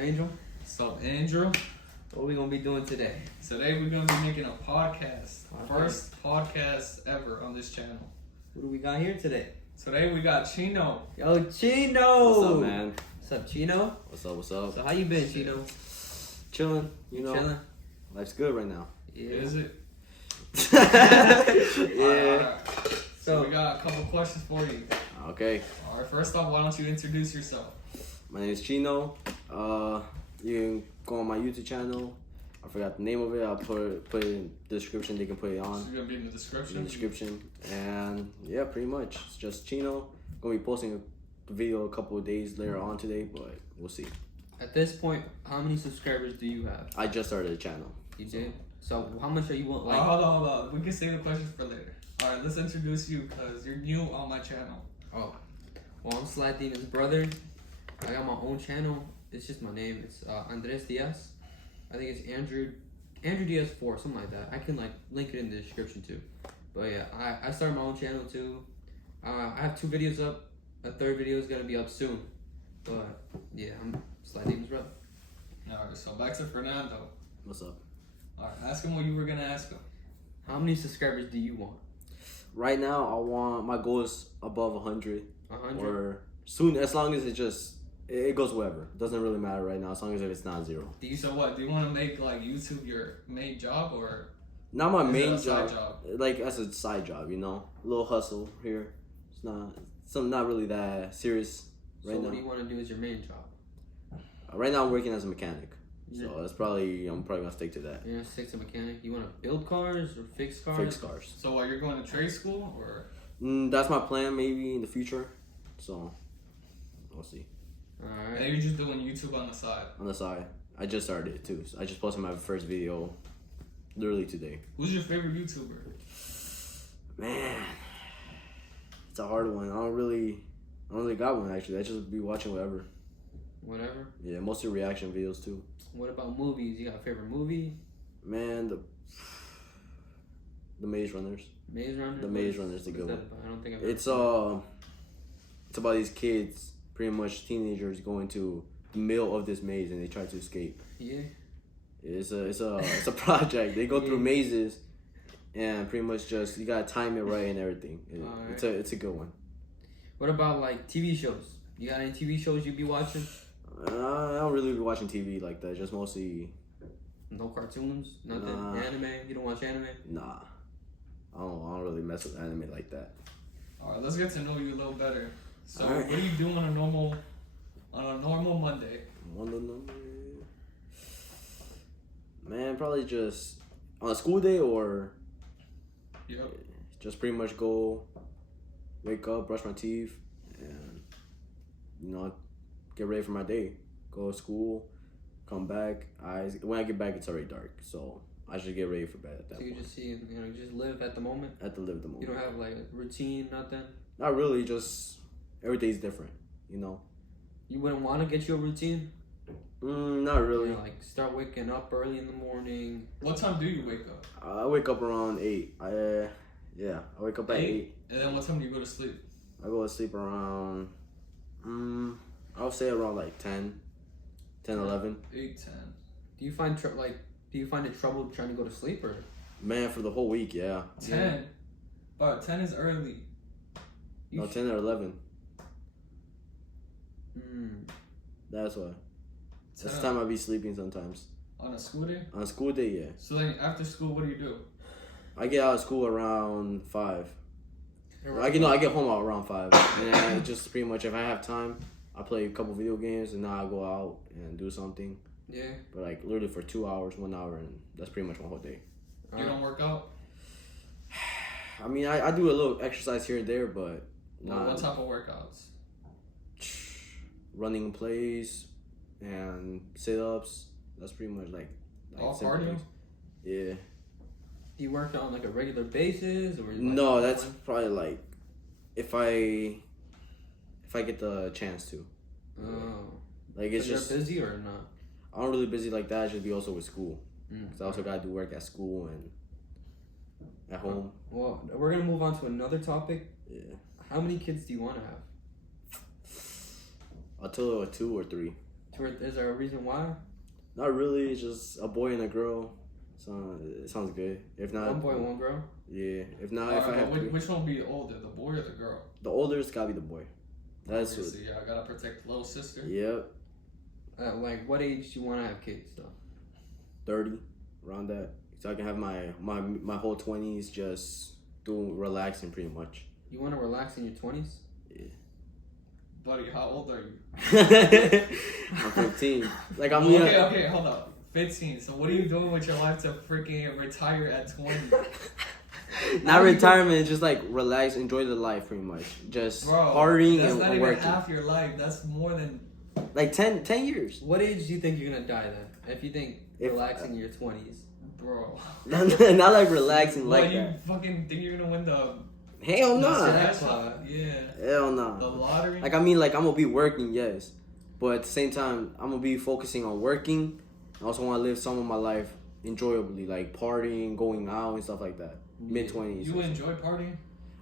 Angel? What's up, Angel? What are we gonna be doing today? Today we're gonna be making a podcast. First podcast ever on this channel. What do we got here today? Today we got Chino. Yo, Chino! What's up, man? What's up, Chino? What's up? What's up? So how you been, Chino? Chilling. You know, Chilling? life's good right now. Yeah. Is it? Yeah. So we got a couple questions for you. Okay. Alright, first off, why don't you introduce yourself? My name is Chino. You can go on my YouTube channel. I forgot the name of it. I'll put it in the description. They can put it It's on gonna be in the description. in the description. And yeah, pretty much. It's just Chino. Gonna be posting a video a couple of days later on today, but we'll see. At this point, how many subscribers do you have? I just started the channel. You did? So how much are you want? Like, hold on. We can save the questions for later. Alright, let's introduce you because you're new on my channel. oh, well, I'm Slatina's brother. I got my own channel. It's just my name. It's Andres Diaz. I think it's Andrew Diaz 4, something like that. I can like link it in the description too. But yeah, I started my own channel too. I have 2 videos up. A third video is gonna be up soon. But yeah, I'm Slatina's brother. Alright, so back to Fernando. What's up? Alright, ask him what you were gonna ask him. How many subscribers do you want? Right now, my goal is above 100. 100? Or soon, as long as it goes wherever. It doesn't really matter right now, as long as it's not 0. So what? Do you want to make like YouTube your main job or? Not my Is it main a side job, like as a side job, you know, a little hustle here. It's not really that serious right So now. what do you want to do as your main job? Right now, I'm working as a mechanic, Yeah. so I'm probably gonna stick to that. You're gonna stick to mechanic. You want to build cars or fix cars? Fix cars. So what? You're going to trade school or? That's my plan, maybe in the future. So we'll see. Alright. And you're just doing YouTube on the side. On the side, I just started it too. So I just posted my first video literally today. Who's your favorite YouTuber? Man, it's a hard one. I don't really got one actually. I just be watching whatever. Whatever. Yeah, mostly reaction videos too. What about movies? You got a favorite movie? Man, the Maze Runners. Maze Runner? The Maze Runner's a good What's one. that about? I don't think I've It's ever it's about these kids, pretty much teenagers, going to the middle of this maze and they try to escape. Yeah. It's a project. They go through Yeah. mazes, and pretty much just you gotta time it right and everything. Alright. It's a good one. What about like TV shows? You got any TV shows you be watching? I don't really be watching TV like that. Just mostly No cartoons? Nothing? Nah. Anime? You don't watch anime? nah. I don't really mess with anime like that. Alright, let's get to know you a little better. So Alright. what do you do on a normal Monday? Man, probably just on a school day or Yep. just pretty much go, wake up, brush my teeth, and get ready for my day. Go to school, come back. When I get back, it's already dark, so I should get ready for bed at that So you point. just just live at the moment? I have to live the moment. You don't have like a routine, nothing? Not really, just every day's different, you know. You wouldn't want to get you a routine? Not really. You know, like start waking up early in the morning. What time do you wake up? I wake up around 8. I wake up at 8. And then what time do you go to sleep? I go to sleep around, I'll say around like 10, 11. 8, 10. Do you find it trouble trying to go to sleep or? Man, for the whole week, yeah. 10. But 10 is early. No, 10 or 11. That's why. That's the time I be sleeping sometimes. On a school day? On a school day, yeah. So then after school, what do you do? I get out of school around 5. I get home around 5. And then just pretty much if I have time, I play a couple video games and now I go out and do something. Yeah. But like literally for 2 hours, 1 hour, and that's pretty much my whole day. You don't work out? I mean, I do a little exercise here and there, but Well, what type of workouts? running in place and sit-ups. That's pretty much like All simple cardio? things. Yeah. Do you work on like a regular basis or? No, that's probably like if I get the chance to. Oh. Like it's So just you're busy or not? I'm really busy like that. I should be also with school because I also Okay. gotta do work at school and at home. Well, we're gonna move on to another topic. Yeah. How many kids do you want to have? I'll tell you 2 or 3. 2 Is there a reason why? Not really. It's just a boy and a girl. So it sounds good. If not, One boy, one girl. Yeah. If not, Alright, if I have but three, which one will be older, the boy or the girl? the older's gotta be the boy. That's what. Obviously, yeah, I gotta protect the little sister. Yep. Like, what age do you want to have kids though? 30, around that. So I can have my whole 20s just doing relaxing pretty much. You want to relax in your 20s? Buddy, how old are you? I'm 15. Like I'm Okay, hold up. 15. So what are you doing with your life to freaking retire at 20? Not retirement, just like relax, enjoy the life pretty much. Just partying that's and not even working. half your life. That's more than Like 10 years. What age do you think you're gonna die then? If you think relaxing in your 20s. bro. Not like relaxing What, like you that. fucking think you're gonna win the Hell no. Jackpot. Yeah. Hell The no. lottery? Like I mean, like I'm gonna be working, yes, but at the same time, I'm gonna be focusing on working. I also want to live some of my life enjoyably, like partying, going out, and stuff like that. Mid-20s. You enjoy partying?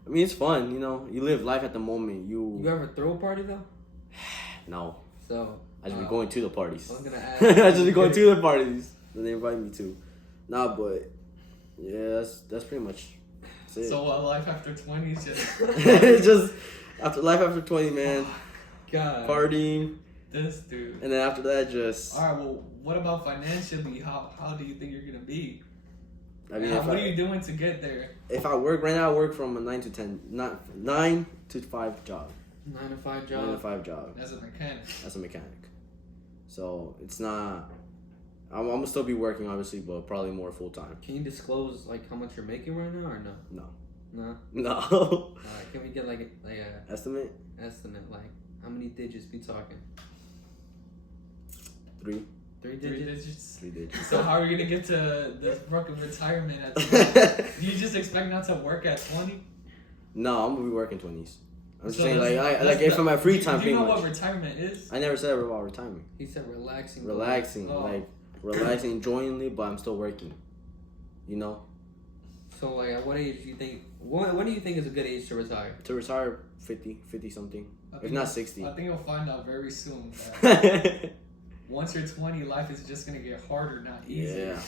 I mean, it's fun, you know. You live life at the moment. You ever throw a party though? No. So I just be going to the parties. I was gonna ask. I just be going to the parties that they invite me to. Nah, but yeah, that's pretty much it. So what, life after 20 is just It's just after life after 20, man. God. Partying, this dude. and then after that, just. All right, well, what about financially? How do you think you're gonna be? I mean, What are you doing to get there? if I work right now, I work from a 9 to 10, not 9 to 5 job. 9 to 5 9 to job. 5 job As a mechanic. as a mechanic. So it's not. I'm gonna still be working, obviously, but probably more full time. Can you disclose like how much you're making right now or no? No. No. No. Can we get like a Estimate estimate? Like how many digits we talking? 3. 3 3 digits. digits. 3 digits. So how are you gonna get to this fucking retirement at 20? Do you just expect not to work at 20? No, I'm gonna be working 20s. I'm just So saying, like, that's if I'm at free time, Do you pretty know much. what retirement is? I never said about retirement. He said relaxing. Relaxing, Oh. like relaxing, enjoyingly, but I'm still working. You know, So like, at what age do you think? When do you think is a good age to retire? to retire 50 something, I if think not you'll- 60. I think you'll find out very soon that Yeah. once you're 20, life is just gonna get harder, not easier.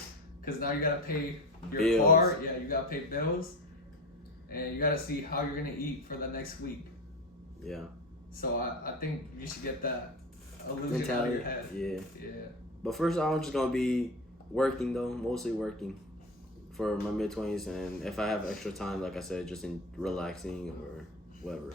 Because now you gotta pay your Bills. car. Yeah, you gotta pay bills, and you gotta see how you're gonna eat for the next week. Yeah. So I think you should get that illusion out of Mentality. your head. Yeah. Yeah. But first, I'm just gonna be working though, mostly working for my mid-20s, and if I have extra time, like I said, just in relaxing or whatever,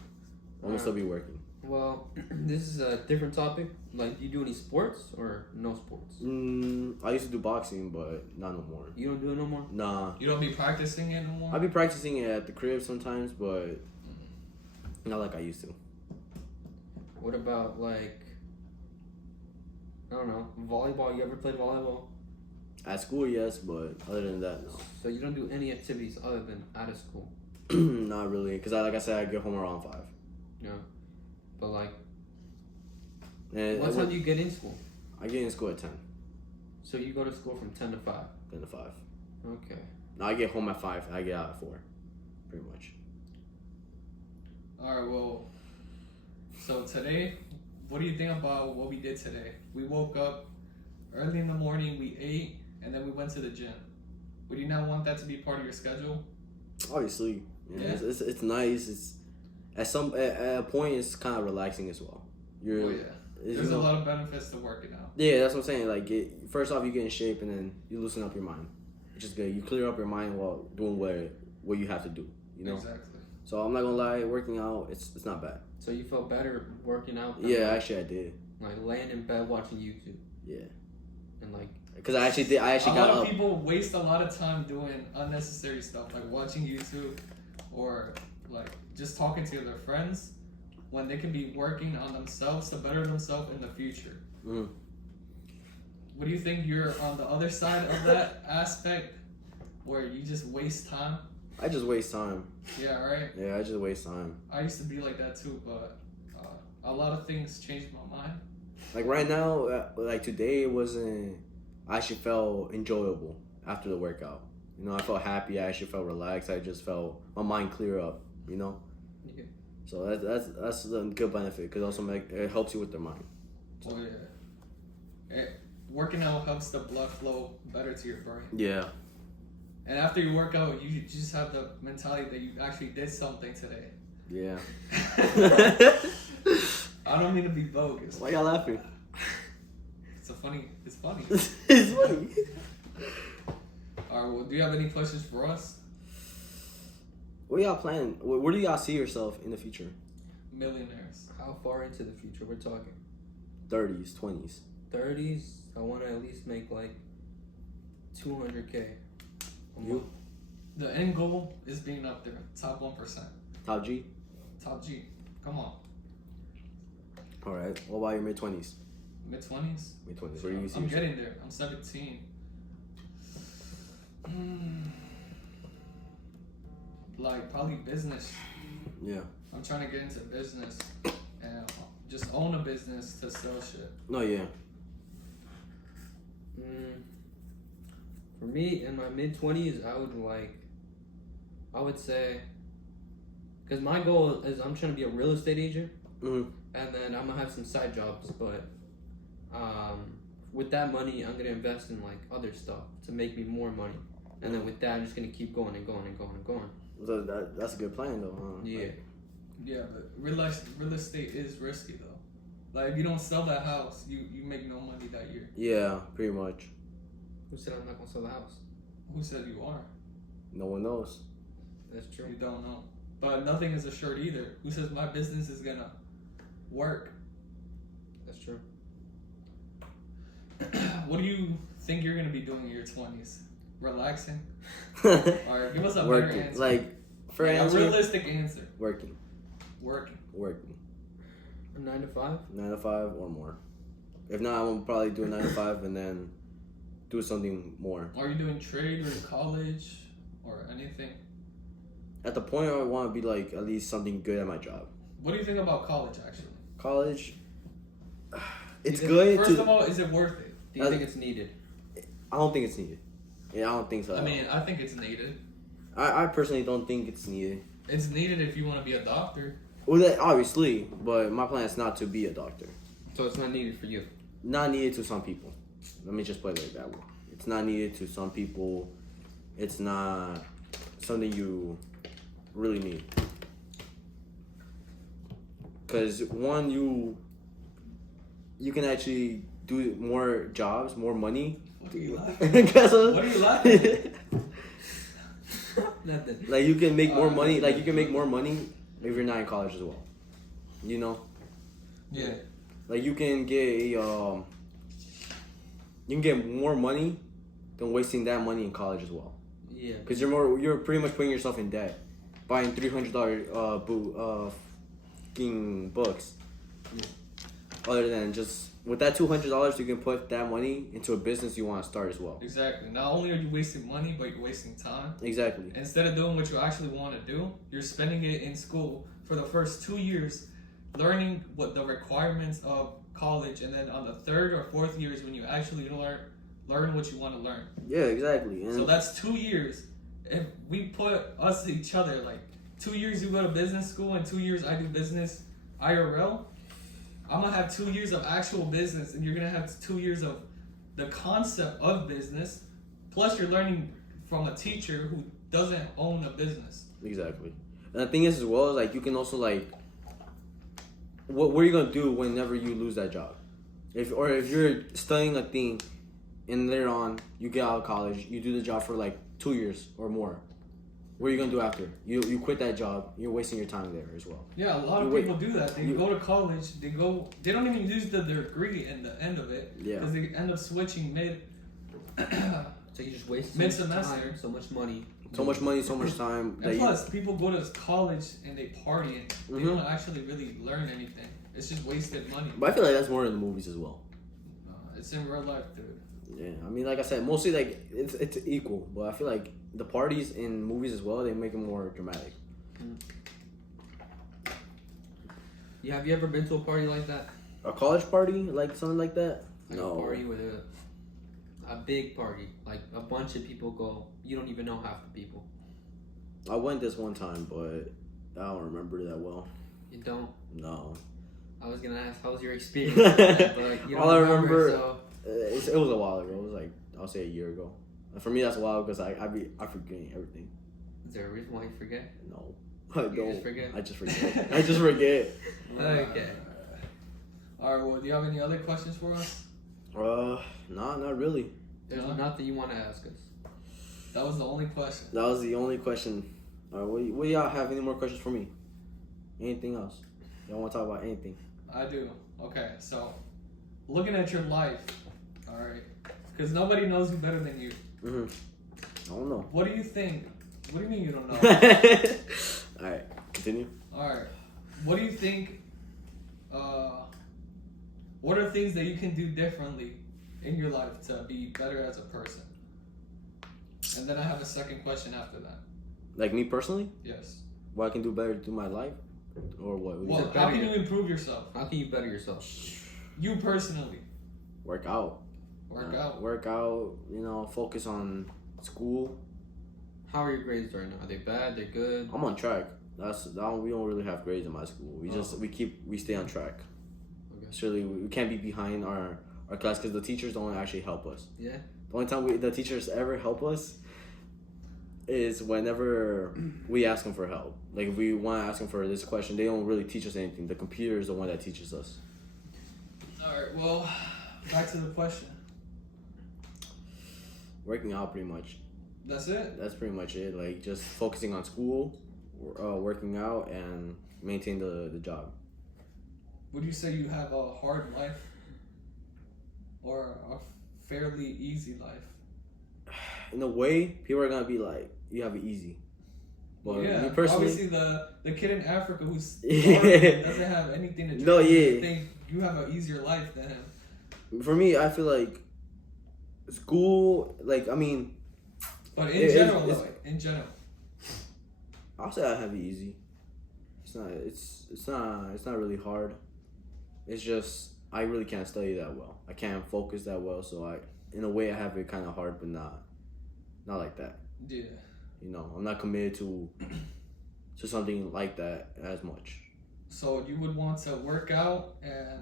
I'm gonna still be working. Well, this is a different topic. Like, do you do any sports or no sports? I used to do boxing, but not no more. You don't do it no more? Nah. You don't be practicing it no more. I be practicing it at the crib sometimes, but not like I used to. What about like, I don't know, volleyball? You ever played volleyball? At school, yes, but other than that, no. So you don't do any activities other than out of school? Not really, because like I said, I get home around 5. Yeah. But like, And what time do you get in school? I get in school at 10. So you go to school from 10 to 5. 10 to 5. Okay. Now I get home at 5. I get out at 4. Pretty much. All right. Well, so today, what do you think about what we did today? We woke up early in the morning. We ate, and then we went to the gym. Would you not want that to be part of your schedule? Obviously. Yeah. It's nice. It's at a point, it's kind of relaxing as well. Oh yeah. There's a lot of benefits to working out. Yeah, that's what I'm saying. Like, first off, you get in shape, and then you loosen up your mind, which is good. You clear up your mind while doing what you have to do. You know. Exactly. So I'm not gonna lie, working out, it's not bad. So you felt better working out? Than Yeah, like, actually I did. like laying in bed watching YouTube Yeah. and like. Because I actually did. I actually A got lot of up. people waste a lot of time doing unnecessary stuff like watching YouTube or like just talking to their friends when they can be working on themselves to better themselves in the future. Mhm. What do you think you're on the other side of that aspect where you just waste time? I just waste time. Yeah, right? Yeah, I just waste time. I used to be like that too, but a lot of things changed my mind. Like right now, like today, it wasn't. I actually felt enjoyable after the workout. You know, I felt happy. I actually felt relaxed. I just felt my mind clear up. You know. Yeah. So that's a good benefit because also it helps you with the mind. Oh yeah. Working out helps the blood flow better to your brain. Yeah. And after you work out, you just have the mentality that you actually did something today. Yeah. I don't mean to be bogus. Why y'all laughing? It's funny. It's funny. Alright, well, do you have any questions for us? What y'all planning? Where do y'all see yourself in the future? Millionaires. How far into the future we're talking? 30s, 20s. 30s. I want to at least make like 200K. You? The end goal is being up there, top 1%. Top G? Top G. Come on. Alright. What about your mid-20s? Mid-20s? Mid-20s. Where do you see I'm yourself? getting there. I'm 17. Like, probably business. Yeah. I'm trying to get into business and just own a business to sell shit. No, yeah. For me, in my mid-20s, I would say, because my goal is I'm trying to be a real estate agent, Mm-hmm. and then I'm gonna have some side jobs, but with that money, I'm gonna invest in like other stuff to make me more money, and then with that, I'm just gonna keep going and going and going and going. So that's a good plan, though, huh? Yeah. Yeah, but real estate is risky though. Like, if you don't sell that house, you make no money that year. Yeah, pretty much. Who said I'm not gonna sell the house? Who said you are? No one knows. That's true. You don't know. But nothing is assured either. Who says my business is gonna work? That's true. What do you think you're gonna be doing in your 20s? Relaxing? Alright, give us a better Working. answer. Like, for Like, a answer, realistic answer. working. Working. 9 to 5. 9 to 5 or more. If not, I'm gonna probably do a 9 to 5 and then do something more. Are you doing trade or college or anything? At the point where I want to be like at least something good at my job. What do you think about college actually? College, it's You good. First of all, is it worth it? Do you think it's needed? I don't think it's needed. Yeah, I don't think so. I mean, I think it's needed. I personally don't think it's needed. It's needed if you want to be a doctor. Well, that, obviously, but my plan is not to be a doctor. So it's not needed for you. Not needed to some people. Let me just play it like that. It's not needed to some people. It's not something you really need. Because one, you can actually do more jobs, more money. What are you laughing? Guess what? What are you laughing? Nothing. Like you can make more money. Like you can make more money if you're not in college as well. You know. Yeah. Like you can get a, you can get more money than wasting that money in college as well. Yeah. Because you're pretty much putting yourself in debt, buying $300 fucking books. Yeah. Other than just with that $200, you can put that money into a business you want to start as well. Exactly. Not only are you wasting money, but you're wasting time. Exactly. Instead of doing what you actually want to do, you're spending it in school for the first 2 years, learning what the requirements of college, and then on the third or fourth years when you actually learn what you want to learn. Yeah, exactly. And So that's 2 years. If we put us each other, like 2 years you go to business school and 2 years I do business IRL, I'm gonna have 2 years of actual business, and you're gonna have 2 years of the concept of business. Plus, you're learning from a teacher who doesn't own a business. Exactly. And the thing is, as well, is like you can also like, what are you gonna do whenever you lose that job? If you're studying a thing, and later on you get out of college, you do the job for like 2 years or more. What are you gonna do after? You quit that job. You're wasting your time there as well. Yeah, a lot of people do that. They go to college. They don't even use the degree in the end of it. Yeah. Because they end up switching mid. So you just waste so much Mid-semester. time, so much money. So much money, so much time. And plus, people go to college and they party and they Mhm. don't actually really learn anything. It's just wasted money. But I feel like that's more in the movies as well. It's in real life, dude. Yeah, I mean, like I said, mostly like it's equal, but I feel like the parties in movies as well, they make it more dramatic. Yeah, have you ever been to a party like that? A college party, like something like that? Like No. a party with a big party, like a bunch of people go. You don't even know half the people. I went this one time, but I don't remember that well. You don't. No. I was gonna ask how was your experience, but you don't All I remember, so. It was a while ago. It was like, I'll say a year ago. For me, that's a while because I forget everything. Is there a reason why you forget? No, I don't. You just forget? I just forget. I just forget. Okay. All right. Well, do you have any other questions for us? Not really. There's nothing you want to ask us. That was the only question. That was the only question. What do y'all have? Any more questions for me? Anything else? Y'all want to talk about anything? I do. Okay. So, looking at your life, all right, because nobody knows you better than you. Mm-hmm. I don't know. What do you think? What do you mean you don't know? All right, continue. All right. What do you think? What are things that you can do differently in your life to be better as a person? And then I have a second question after that. Like me personally, Yes. what I can do better to my life, or what? Well, how can you improve yourself? How can you better yourself? You personally. Work out. Work out. Work out. You know, focus on school. How are your grades right now? Are they bad? They're good? I'm on track. We don't really have grades in my school. We stay on track. Okay. Surely we can't be behind our class because the teachers don't actually help us. Yeah. The only time the teachers ever help us is whenever we ask them for help. Like if we want to ask them for this question, they don't really teach us anything. The computer is the one that teaches us. All right. Well, back to the question. Working out, pretty much. That's it. That's pretty much it. Like just focusing on school, working out, and maintain the job. Would you say you have a hard life or a fairly easy life? In a way, people are gonna be like, "You have it easy." But Yeah, me personally, obviously the kid in Africa who's starving doesn't have anything to drink. No, yeah. I think you have an easier life than him. for me, I feel like school, like I mean, But in general, I'll say I have it easy. It's not really hard. It's just I really can't study that well. I can't focus that well, so in a way I have it kind of hard, but not like that. yeah. You know, I'm not committed to something like that as much. So you would want to work out and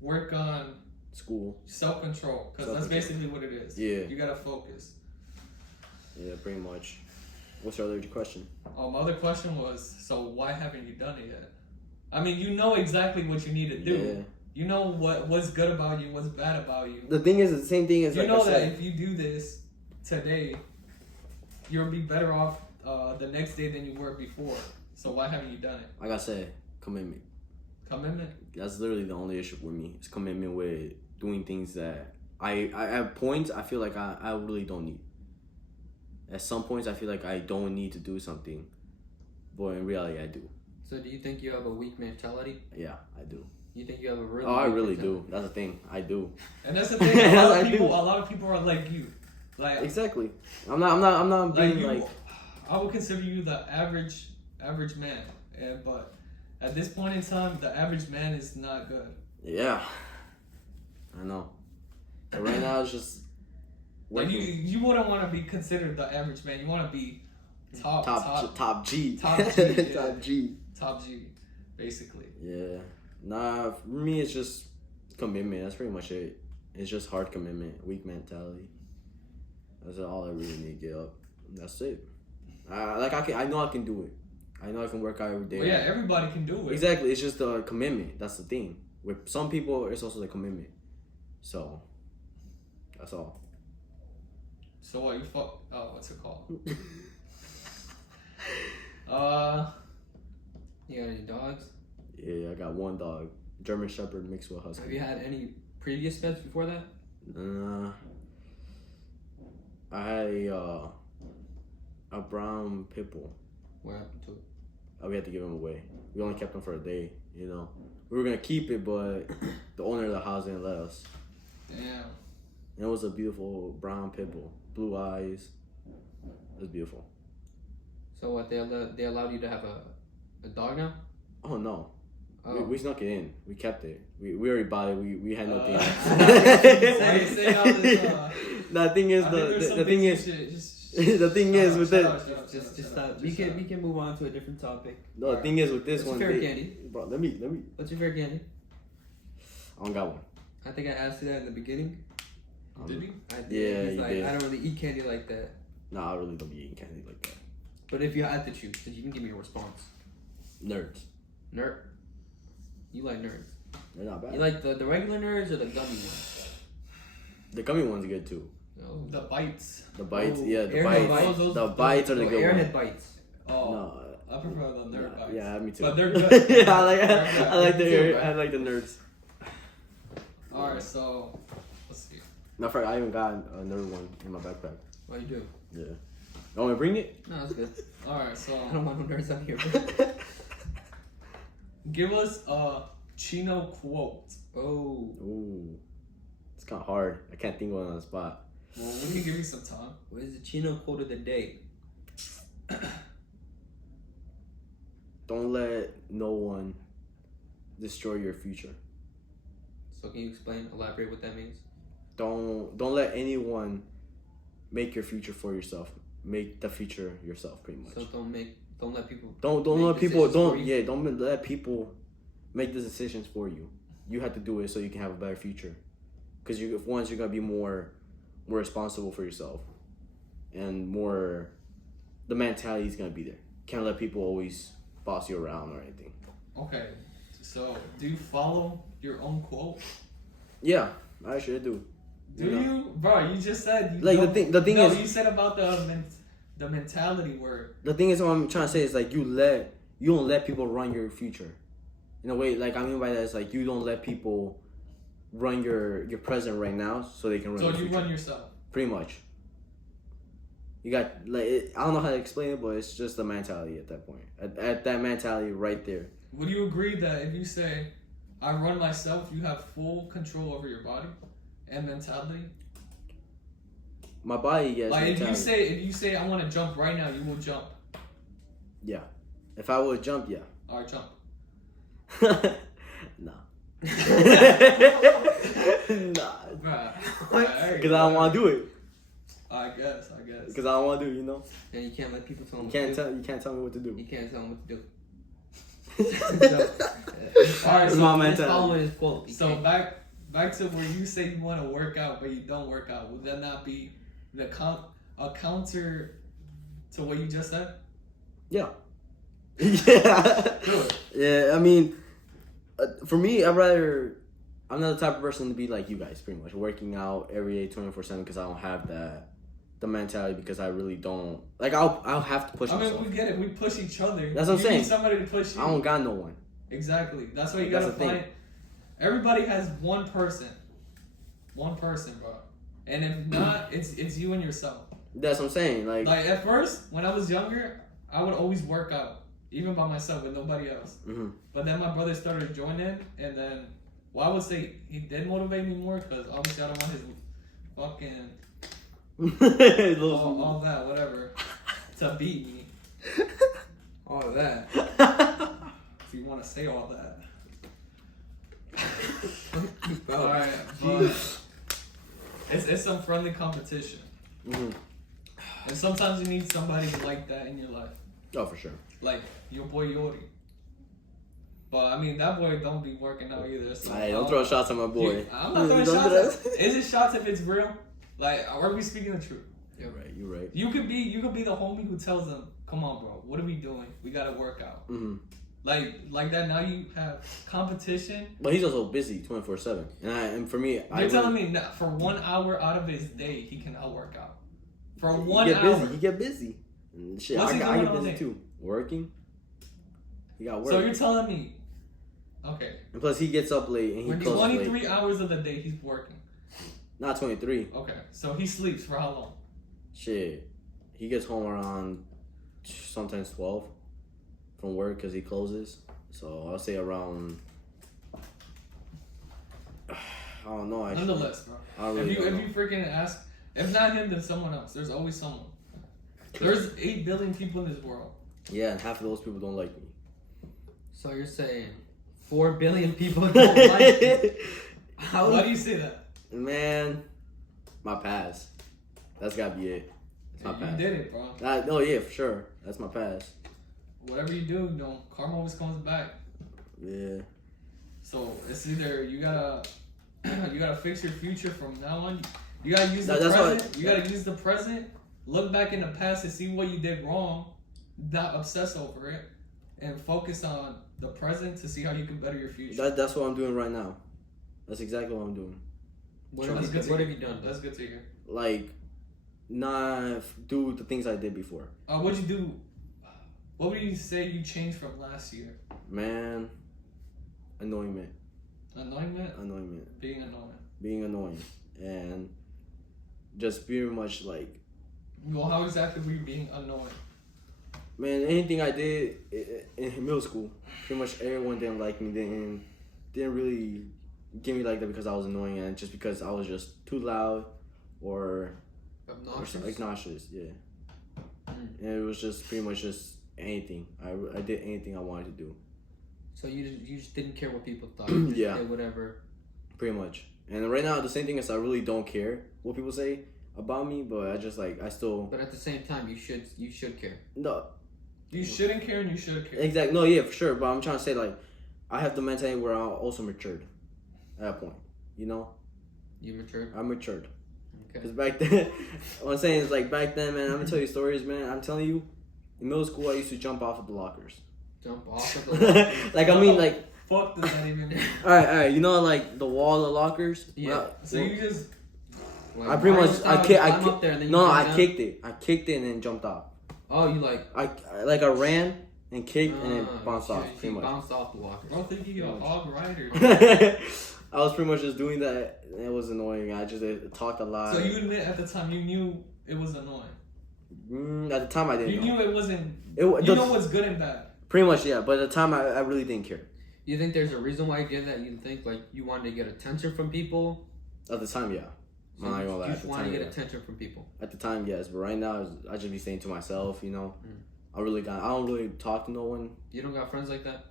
work on School. self-control, because that's basically what it is. Yeah. You gotta focus. Yeah, pretty much. What's your other question? My other question was, so why haven't you done it yet? I mean, you know exactly what you need to do. Yeah. You know what's good about you, what's bad about you. The thing is, the same thing as You like know I that said. if you do this today, you'll be better off the next day than you were before. So why haven't you done it? Like I said, commitment. Commitment? That's literally the only issue with me. It's commitment with doing things that I at points I feel like I really don't need. At some points I feel like I don't need to do something, but in reality I do. So do you think you have a weak mentality? Yeah, I do. You think you have a really I weak really mentality? do. That's the thing. I do. And that's the thing. A lot of people are like you. Like Exactly. I'm not being like. I would consider you the average man, but at this point in time, the average man is not good. Yeah. I know. But right now it's just. Like working. you wouldn't want to be considered the average man. You want to be top G. Top G, yeah. Top G. top G, basically. Yeah. Nah, for me it's just commitment. That's pretty much it. It's just hard commitment, weak mentality. That's all I really need to get up. That's it. I know I can do it. I know I can work out every day. Well, yeah, everybody can do it. Exactly. It's just the commitment. That's the thing. With some people, it's also the commitment. So, that's all. So what you what's it called? You got any dogs? Yeah, I got one dog, German Shepherd mixed with Husky. Have you had any previous pets before that? I had a brown pit bull. What happened to it? We had to give him away. We only kept him for a day. You know, we were gonna keep it, but the owner of the house didn't let us. Damn. And it was a beautiful brown pit bull, blue eyes. It was beautiful. So what? They allowed you to have a dog now? Oh no. Oh. We snuck it in. We kept it. We already bought it. We had no thing. The thing is the thing is the thing is with this. Just stop. We can move on to a different topic. No, the thing is with this What's one. your favorite candy? Bro, let me. What's your favorite candy? I don't got one. I think I asked you that in the beginning. Did he? Yeah, he's he like, did. I don't really eat candy like that. Nah, I really don't be eating candy like that. But if you had to choose, then you can give me a response. Nerds. Nerd. You like nerds. They're not bad. You like the regular nerds or the gummy ones? The gummy one's good too. No. The bites. The bites, Oh, yeah, the Airhead bites. bites. The bites are the good Airhead ones. bites. Oh, No, I prefer the nerd bites. yeah, me too. But they're good. Yeah, I like Me the too, right? I like the nerds. Alright, so let's see. Matter of fact, I even got another one in my backpack. Oh, you do? Yeah. You want me to bring it? No, that's good. Alright, so I don't want no nerds out here, bro. give us a Chino quote. Oh. Ooh, it's kind of hard. I can't think of one on the spot. Well, we can give you some time. What is the Chino quote of the day? Don't let no one destroy your future. So can you explain, elaborate what that means? Don't let anyone make your future for yourself. Make the future yourself, pretty much. So don't let people. Don't make let people decisions for you? don't let people make the decisions for you. You have to do it so you can have a better future. Because once you're gonna be more responsible for yourself, and more, the mentality is gonna be there. Can't let people always boss you around or anything. Okay, so do you follow your own quote? Yeah, I should do. Do you? Bro, you just said you Like don't- the thing no, is, you said about the mentality word. the thing is, what I'm trying to say is like you don't let people run your future. In a way, like I mean by that is like you don't let people run your present right now so they can run. So your you future. run yourself. Pretty much. You got I don't know how to explain it, but it's just the mentality at that point. At that mentality right there. Would you agree that if you say, I run myself, you have full control over your body and mentality? My body, yes. Like if mentality. you say I want to jump right now, you will jump. Yeah. If I would jump, yeah. Alright, jump. Nah. Nah. Bruh. Because I don't want to do it. I guess. Because I don't want to do it, you know. And you can't let people tell them. You can't tell me what to do. You can't tell them what to do. Alright, It's so my He's mentality. following his quote. He So can't. back to where you say you want to work out, but you don't work out. Would that not be a counter to what you just said? Yeah. Yeah. Good. Yeah, I mean, for me, I'm not the type of person to be like you guys, pretty much. Working out every day 24/7 because I don't have the mentality because I really don't. Like, I'll have to push myself. I mean, we get it. We push each other. That's what I'm you saying. need somebody to push you. I don't got no one. Exactly. That's why you That's gotta the thing. find. Everybody has one person. One person, bro. And if not, it's you and yourself. That's what I'm saying. Like at first, when I was younger, I would always work out, even by myself with nobody else. mm-hmm. But then my brother started joining, and then, well, I would say he did motivate me more because obviously I don't want his fucking all that whatever to beat me. All of that. If you want to say all that. Alright, but it's some friendly competition. Mm-hmm. And sometimes you need somebody like that in your life. Oh, for sure. Like your boy Yori. But I mean, that boy don't be working out either. So Hey, don't throw shots at my boy. I'm not throwing Don't do shots. that. Is it shots if it's real? Like, are we speaking the truth? You're right. You're right. You could be the homie who tells them, "Come on, bro. What are we doing? We gotta work out." Mm-hmm. Like that. Now you have competition. But he's also busy 24/7, and for me, You're telling me that for 1 hour out of his day, he cannot work out. For he 1 get hour. busy. He get busy. And shit, What's I he get doing all busy day? too. Working. He got work. So you're telling me, okay, And plus, he gets up late and he when closes 23 late. hours of the day he's working. Not 23. Okay, so he sleeps for how long? Shit, he gets home around sometimes 12 from work because he closes. So I'll say around. I don't know. Actually. Nonetheless, bro. I really if don't know. you freaking ask, if not him, then someone else. There's always someone. There's 8 billion people in this world. Yeah, and half of those people don't like me. So you're saying 4 billion people don't like you? How? Why do you say that? Man, my past. That's gotta be it. It's my You past. did it, bro. Oh yeah, for sure. That's my past. Whatever you do, karma always comes back. Yeah. So it's either you gotta fix your future from now on. You gotta use the That's present. You gotta use the present. Look back in the past and see what you did wrong. Not obsess over it, and focus on the present to see how you can better your future. That's what I'm doing right now. That's exactly what I'm doing. What That's have good you, to what have you done? That's good to hear. Like, not do the things I did before. What'd you do? What would you say you changed from last year? Man, annoyment. Annoyment? Being annoying. Being annoying. And just pretty much like, Well, how exactly were you being annoying? man, anything I did in middle school, pretty much everyone didn't like me. Didn't really give me like that because I was annoying and just because I was just too loud or obnoxious. Yeah. And it was just pretty much just anything. I did anything I wanted to do. So you just didn't care what people thought. You just Yeah. did whatever. Pretty much. And right now the same thing is I really don't care what people say about me, but I just like I still. But at the same time, you should care. No. You shouldn't care and you should care. Exactly. No, yeah, for sure. But I'm trying to say like, I have the mentality where I'm also matured. At that point, you know. You matured. I matured. Okay. Because back then, what I'm saying is like back then, man. I'm gonna tell you stories, man. I'm telling you, in middle school, I used to jump off of the lockers. Jump off of the lockers. Like I mean, like. Fuck does that even mean? All right. You know, like the wall of lockers. Yeah. So you just. Like, I pretty much climb up there and then you I down? kicked it. I kicked it and then jumped off. Oh, you like. I ran and kicked and then bounced off. You Pretty much. bounced off the lockers. Bro, think you a hog rider. I was pretty much just doing that. And it was annoying. I just talked a lot. So you admit at the time you knew it was annoying. At the time, I didn't. You know. knew it wasn't. You know what's good and bad. Pretty much, yeah. But at the time, I really didn't care. You think there's a reason why you did that? You think like you wanted to get attention from people? At the time, yeah. So I'm not gonna lie. you At just the want time, to get yeah. attention from people. At the time, yes. But right now, I just be saying to myself, you know, I don't really talk to no one. You don't got friends like that?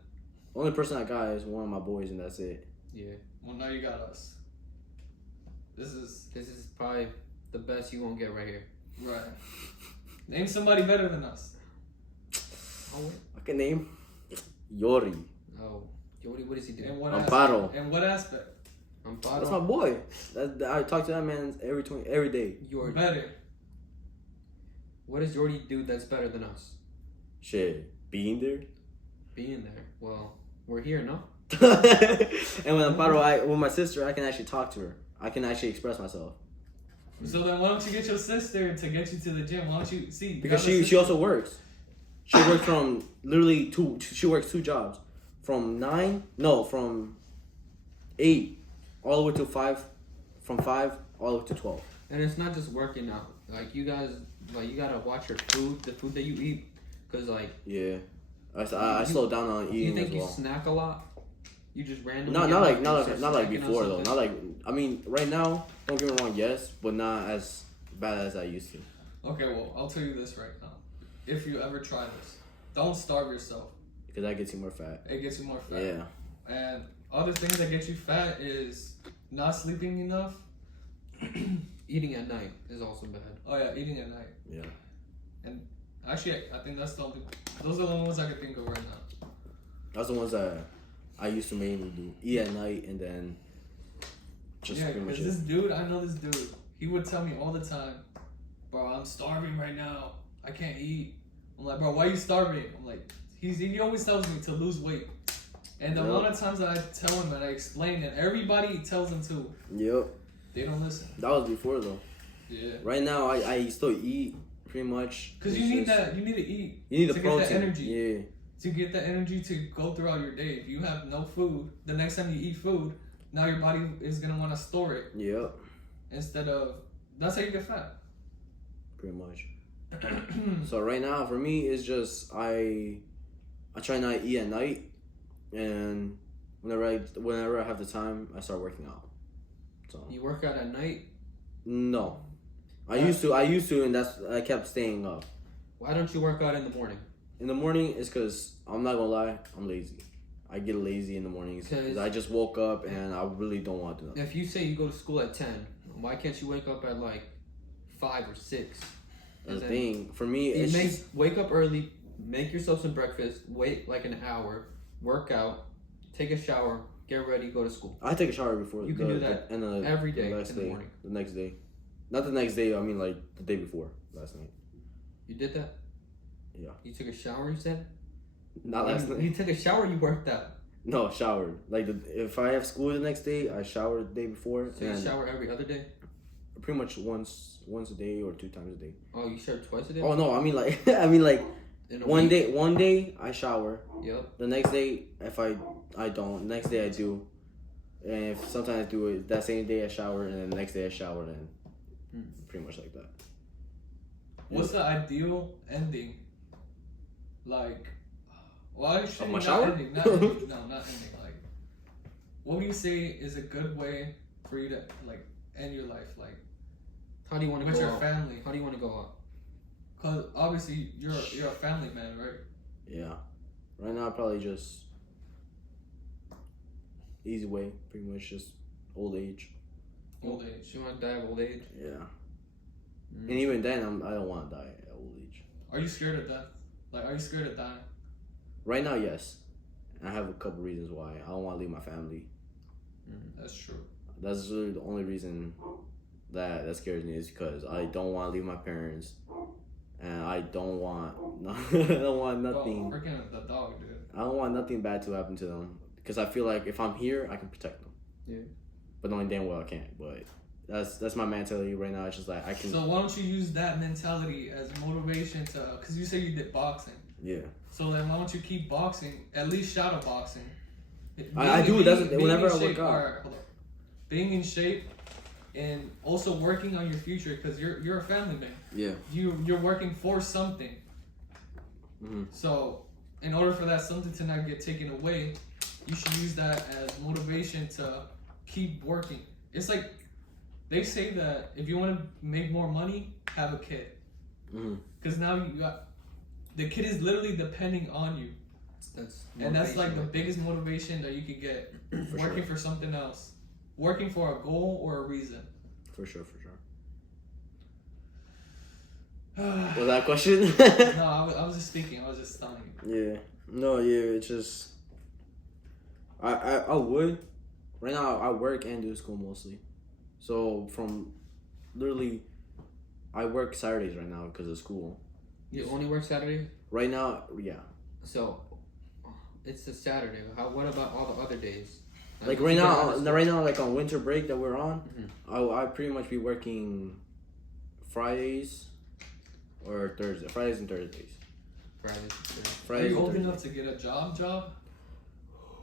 The only person I got is one of my boys, and that's it. Yeah. Well, now you got us. This is probably the best you won't get right here. right. Name somebody better than us. Oh, I can name Yori. oh. What does he do? In what Amparo. aspect? In what aspect? Amparo. That's my boy. I talk to that man every day. Jordy. Better. What does Jordy do that's better than us? Shit, being there. Being there. Well, we're here, no? And with Amparo, with my sister, I can actually talk to her. I can actually express myself. So then why don't you get your sister to get you to the gym? Why don't you see? Because she also works. She works from literally she works 2 jobs. From 8 all the way to 5. From 5 all the way to 12. And it's not just working out. Like you guys, like you gotta watch your food, the food that you eat, cause like. Yeah, I slow down on eating You think as well. you snack a lot? You just randomly. Not like before though. Something? Not like I mean right now. Don't get me wrong. Yes, but not as bad as I used to. Okay, well I'll tell you this right now. If you ever try this, don't starve yourself. Because that gets you more fat. It gets you more fat. Yeah. And other things that get you fat is not sleeping enough. Eating at night is also bad. Oh yeah, eating at night. Yeah. And actually, I think those are the only ones I can think of right now. That's the ones that I used to mainly do. Eat at night and then just Yeah, pretty much because this dude, I know this dude. He would tell me all the time, bro, I'm starving right now. I can't eat. I'm like, bro, why are you starving? I'm like, he always tells me to lose weight. And the amount of times that I tell him and I explain it, everybody tells him to. Yep. They don't listen. That was before though. Yeah. Right now I still eat pretty much. Because you need that. You need to eat. You need the to protein. get that energy. Yeah. To get that energy to go throughout your day. If you have no food, the next time you eat food, now your body is gonna want to store it. Yep. Instead of that's how you get fat. Pretty much. So right now for me it's just I try not to eat at night, and whenever I have the time I start working out. So You work out at night? no, I used to, and I kept staying up. Why don't you work out in the morning? In the morning, it's because I'm not gonna lie, I'm lazy. I get lazy in the mornings because I just woke up and I really don't want to do nothing. If you say you go to school at 10, why can't you wake up at like 5 or 6? That's the thing for me. It's Wake up early, make yourself some breakfast, wait like an hour, work out, take a shower, get ready, go to school. I take a shower before. You can do that and every day the next in the day, morning. The next day. Not the next day. I mean, like the day before, last night. You did that? Yeah. You took a shower, you said? Not last night. You took a shower, you worked out. No, showered. Like if I have school the next day, I shower the day before. So you shower every other day? Pretty much once a day or 2 times a day. Oh, you shower twice a day? Oh no, I mean like one week? one day I shower. Yep. The next day if I don't. Next day I do. And if sometimes I do it that same day I shower and then the next day I shower and pretty much like that. What's the ideal ending? Like, well, actually, my not shower? ending. Not ending. No, not ending. Like, what do you say is a good way for you to like end your life? Like, how do you want to with go your out? family? How do you want to go out? Cause obviously you're a family man, right? Yeah. Right now probably just easy way, pretty much just old age. Old age. You want to die of old age? Yeah. And even then I don't want to die at old age. Are you scared of death? Like, are you scared of dying? Right now, yes. I have a couple reasons why. I don't want to leave my family. That's true. That's really the only reason that scares me is because I don't want to leave my parents, and I don't want nothing. Bro, freaking the dog, dude. I don't want nothing bad to happen to them because I feel like if I'm here, I can protect them. Yeah. But knowing damn well I can't. But that's my mentality right now. It's just like I can. So why don't you use that mentality as motivation to? Because you say you did boxing. Yeah. So then why don't you keep boxing? At least shadow boxing. I do. Whenever I work out. All right, hold on. Being in shape and also working on your future because you're a family man. Yeah. You're working for something. Mm-hmm. So in order for that something to not get taken away, you should use that as motivation to keep working. It's like they say that if you want to make more money, have a kid. Because now you got the kid is literally depending on you. That's like the biggest motivation that you could get. Working for something else. Working for a goal or a reason. For sure. Was that a question? No, I was just speaking. I was just telling you. Yeah. No, yeah, it's just I would. Right now I work and do school mostly. So from literally I work Saturdays right now because of school. You only work Saturday? Right now, yeah. So it's a Saturday. What about all the other days? Like right now, like on winter break that we're on, I pretty much be working Fridays or Thursday. Fridays and Thursdays. Are you old enough to get a job?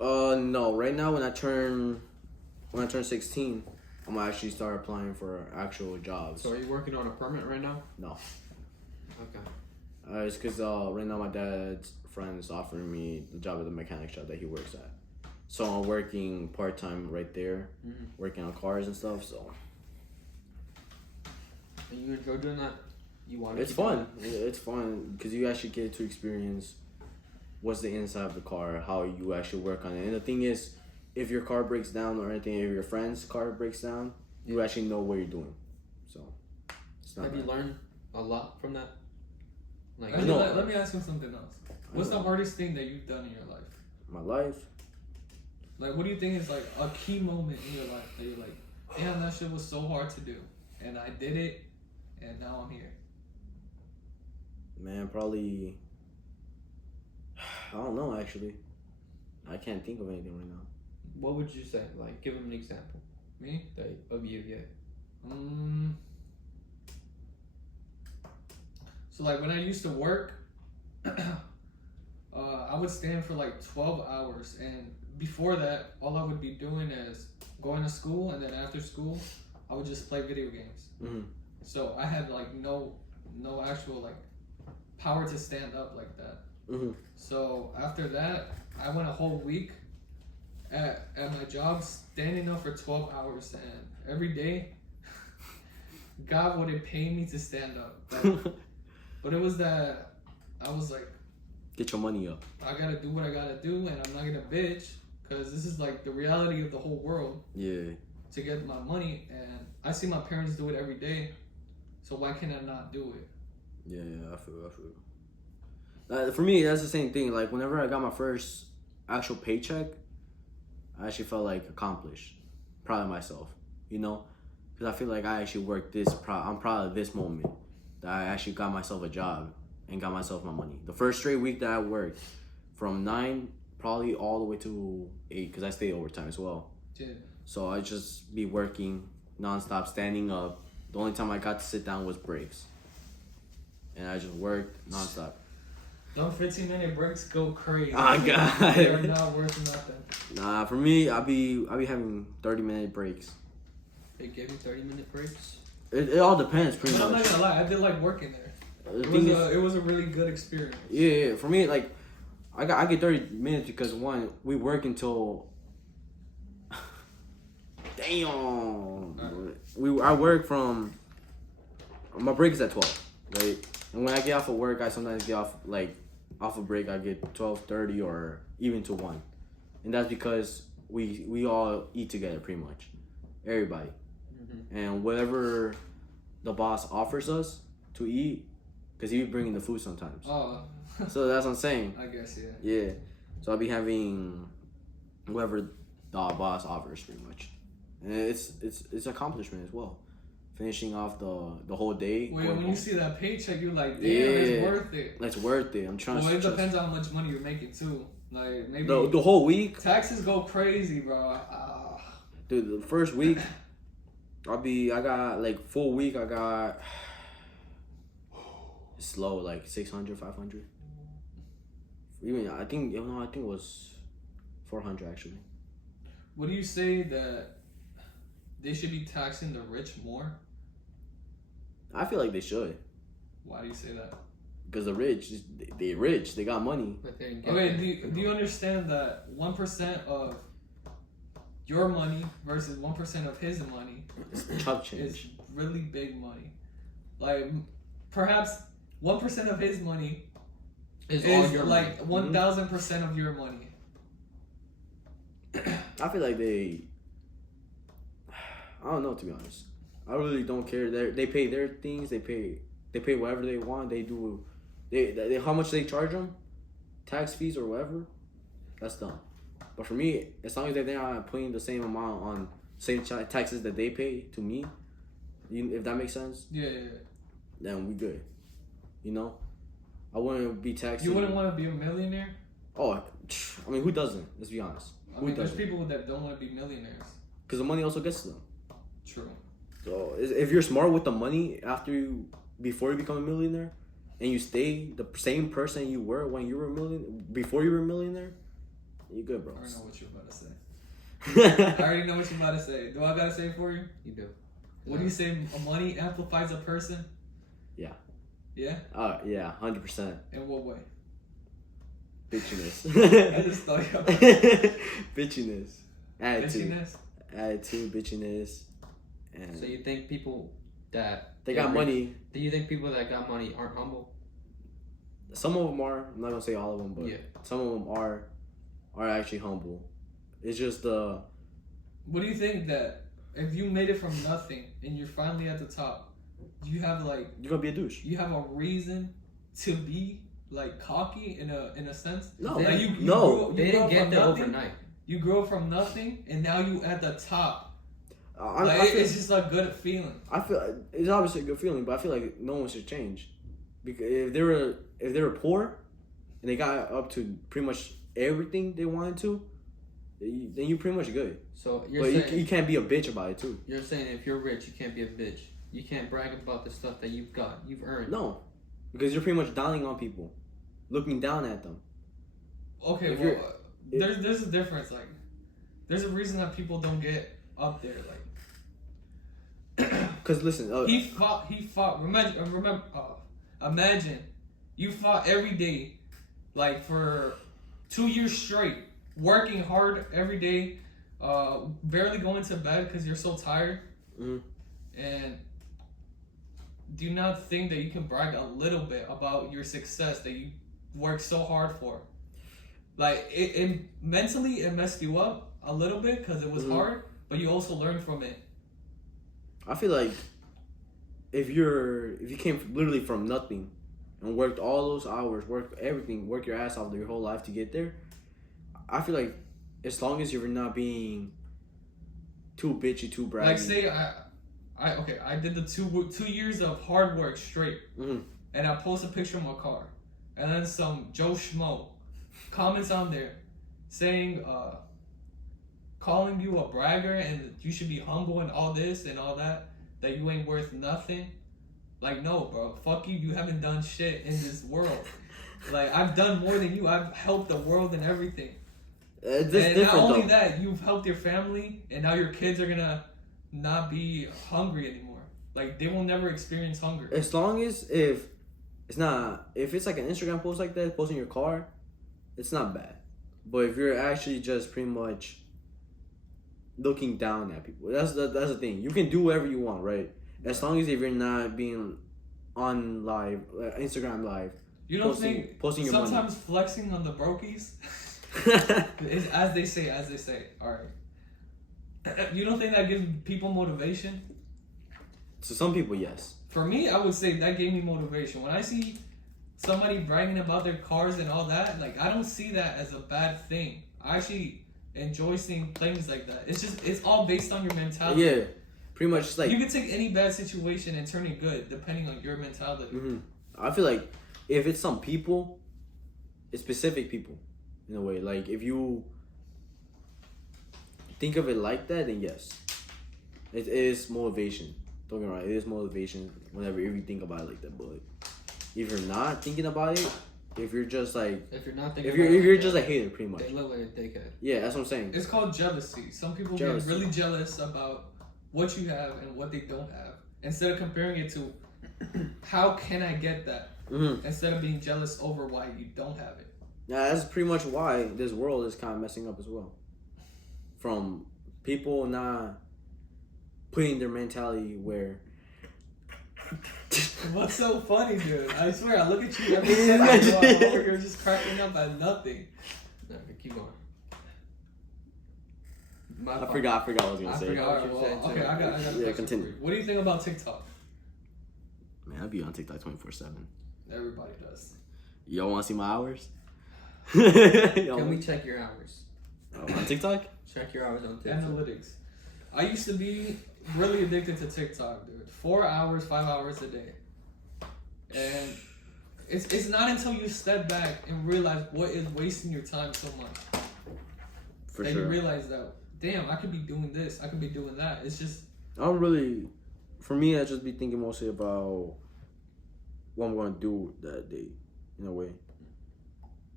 No. Right now, when I turn 16, I'm gonna actually start applying for actual jobs. So are you working on a permit right now? No. Okay. It's because right now my dad's friend is offering me the job at the mechanic shop that he works at. So I'm working part-time right there, working on cars and stuff, so. And you enjoy doing that? You want to It's fun. It's fun because you actually get to experience what's the inside of the car, how you actually work on it. And the thing is, if your car breaks down or anything, if your friend's car breaks down, you actually know what you're doing. So, it's not Have you bad. learned a lot from that? Like, Let me ask you something else. What's the hardest thing that you've done in your life? My life? Like, what do you think is like a key moment in your life that you're like, damn, that shit was so hard to do, and I did it, and now I'm here. Man, probably. I don't know, actually. I can't think of anything right now. what would you say? Like, give him an example. Me? Of you, yeah. So like when I used to work, I would stand for like 12 hours, and before that, all I would be doing is going to school, and then after school, I would just play video games. So I had like no actual like power to stand up like that. So after that, I went a whole week at my job standing up for 12 hours, and every day God wouldn't pay me to stand up. But it was that I was like, get your money up. I gotta do what I gotta do, and I'm not gonna bitch, because this is like the reality of the whole world. Yeah. To get my money, and I see my parents do it every day, so why can I not do it? Yeah, I feel. For me, that's the same thing. Like, whenever I got my first actual paycheck, I actually felt like accomplished, proud of myself, you know? Because I feel like I actually worked I'm proud of this moment that I actually got myself a job and got myself my money. The first straight week that I worked, from 9 probably all the way to 8, because I stayed overtime as well. Yeah. So I just be working nonstop, standing up. The only time I got to sit down was breaks, and I just worked nonstop. Them 15-minute breaks go crazy. Oh God, They are not worth nothing. Nah, for me, I be having 30-minute breaks. They give you 30-minute breaks. It all depends, pretty But I'm much. not gonna lie, I did like working there. It was a really good experience. Yeah. For me, like, I get 30 minutes because one, we work until. Damn. I work from. My break is at 12, right? And when I get off of work, I sometimes get off a break. I get 12:30 or even to 1, and that's because we all eat together pretty much, everybody, and whatever the boss offers us to eat, because he be bringing the food sometimes. Oh. So that's what I'm saying. I guess, yeah. Yeah. So I'll be having whatever the boss offers pretty much. And it's accomplishment as well. Finishing off the whole day. Well, when you see that paycheck, you're like, damn, Yeah. it's worth it. It's worth it. I'm trying Well, to it depends on how much money you're making too. Like maybe the whole week. taxes go crazy, bro. Dude, the first week I got like full week I got slow like 600, 500. Even I think it was 400 actually. Would you say that they should be taxing the rich more? I feel like they should, Why do you say that? because the rich, they rich, they got money. But they didn't get Okay, that. do you understand that 1% of your money versus 1% of his money Chop is change. really big money? Like perhaps 1% of his money It's all is your like money. 1,000% of your money. I feel like I don't know, to be honest. I really don't care. They pay their things. They pay whatever they want. They do. They how much they charge them, tax fees or whatever. That's dumb. But for me, as long as they're not putting the same amount on same taxes that they pay to me, if that makes sense, Yeah. then we good. You know, I wouldn't be taxing. You wouldn't want to be a millionaire? Oh, I mean, who doesn't? Let's be honest. I Who mean, there's doesn't? people that don't want to be millionaires. Because the money also gets to them. True. So if you're smart with the money before you become a millionaire, and you stay the same person you were when you were before you were a millionaire, you good, bro. I already know what you're about to say. I already know what you're about to say. Do I gotta say it for you? You do. What do you say? Money amplifies a person? Yeah. Yeah? Yeah, 100%. In what way? Bitchiness. I just thought you Bitchiness. Attitude. Bitchiness? Bitchiness. And So you think people that they get got rich- money. Do you think people that got money aren't humble? Some of them are. I'm not gonna say all of them, but Yeah. some of them are actually humble. It's just What do you think that if you made it from nothing and you're finally at the top, you have like you're gonna be a douche. you have a reason to be like cocky in a sense? No, Like you no. They grew didn't up get from there nothing. overnight. You grew up from nothing and now you at the top. I feel, It's just a good feeling. I feel it's obviously a good feeling, but I feel like no one should change, because if they were poor, and they got up to pretty much everything they wanted to, then you're pretty much good. So you're But saying you can't be a bitch about it too. you're saying if you're rich, you can't be a bitch. You can't brag about the stuff that you've got, you've earned. No, because you're pretty much downing on people, looking down at them. Okay, If well, you're- there's a difference. Like, there's a reason that people don't get up there. Like, Cause listen, he fought. Imagine, you fought every day, like for 2 years straight, working hard every day, barely going to bed because you're so tired. Mhm. And do you not think that you can brag a little bit about your success that you worked so hard for? Like it mentally it messed you up a little bit because it was hard, but you also learned from it. I feel like if you came literally from nothing and worked all those hours, worked everything, work your ass off your whole life to get there, I feel like as long as you're not being too bitchy, too braggy. Like say I did the 2 years of hard work straight, Mhm. and I post a picture of my car, and then some Joe Schmo comments on there saying, calling you a bragger and you should be humble and all this and all that you ain't worth nothing. Like, no, bro, fuck you. You haven't done shit in this world. Like, I've done more than you. I've helped the world and everything. It's And not only though. that, you've helped your family, and now your kids are gonna not be hungry anymore. Like, they will never experience hunger. As long as if it's like an Instagram post like that, posting your car, it's not bad. But if you're actually just pretty much looking down at people, that's the thing. You can do whatever you want, right? As long as if you're not being on live, Instagram live. You don't think posting your sometimes flexing on the brokies is as they say. All right. You don't think that gives people motivation? To some people, yes. For me, I would say that gave me motivation. When I see somebody bragging about their cars and all that, like, I don't see that as a bad thing. I actually enjoy seeing things like that. It's all based on your mentality. Yeah, pretty much like You can take any bad situation and turn it good depending on your mentality. Mm-hmm. I feel like if it's some people, it's specific people, in a way. Like, if you think of it like that, then yes, it is motivation. Don't get me wrong, it is motivation whenever you think about it like that. But if you're not thinking about it, if you're just like, If you're not thinking, if you're just a hater, pretty much. they look like a dickhead. Yeah, that's what I'm saying. It's called jealousy. Some people Jealousy. get really jealous about what you have and what they don't have. Instead of comparing it to how can I get that? Mm-hmm. Instead of being jealous over why you don't have it. Yeah, that's pretty much why this world is kind of messing up as well. From people not putting their mentality where. What's so funny, dude? I swear, I look at you every second. I'm over here just cracking up at nothing. No, keep going. I forgot what I was gonna I say. forgot. Alright, well, okay, I got a question continue. for you. What do you think about TikTok? Man, I'd be on TikTok 24/7. Everybody does. Y'all want to see my hours? Can we check your hours? On TikTok? Check your hours on TikTok. Analytics. I used to be really addicted to TikTok, dude. 4 hours, 5 hours a day. And it's not until you step back and realize what is wasting your time so much For that sure. you realize that, damn, I could be doing this, I could be doing that. It's just, I don't really. For me, I just be thinking mostly about what I'm gonna do that day, in a way.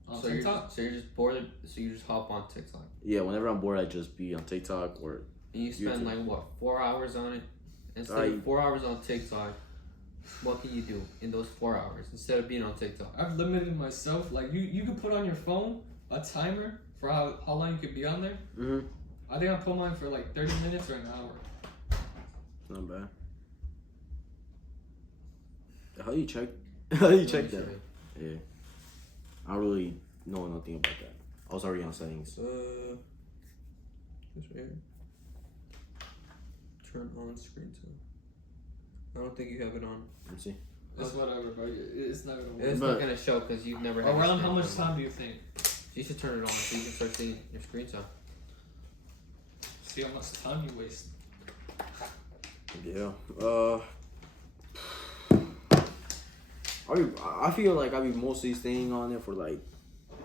on So TikTok. you're just bored. So you just hop on TikTok. Yeah, whenever I'm bored, I just be on TikTok or. And you spend YouTube. like what, 4 hours on it? Instead of 4 hours on TikTok, what can you do in those 4 hours instead of being on TikTok? I've limited myself. Like, you could put on your phone a timer for how long you could be on there. Mm-hmm. I think I put mine for like 30 minutes or an hour. Not bad. How do you check? How do you check Let me that? show you. Yeah. I don't really know nothing about that. I was already on settings. This right here. Turn on screen time. I don't think you have it on. Let me see. It's whatever, bro. It's not gonna work. It's But- not gonna show because you've never had. Around a how much screen time do you think? You should turn it on so you can start seeing your screen time. See how much time you waste. Yeah. I feel like I'll be mostly staying on there for like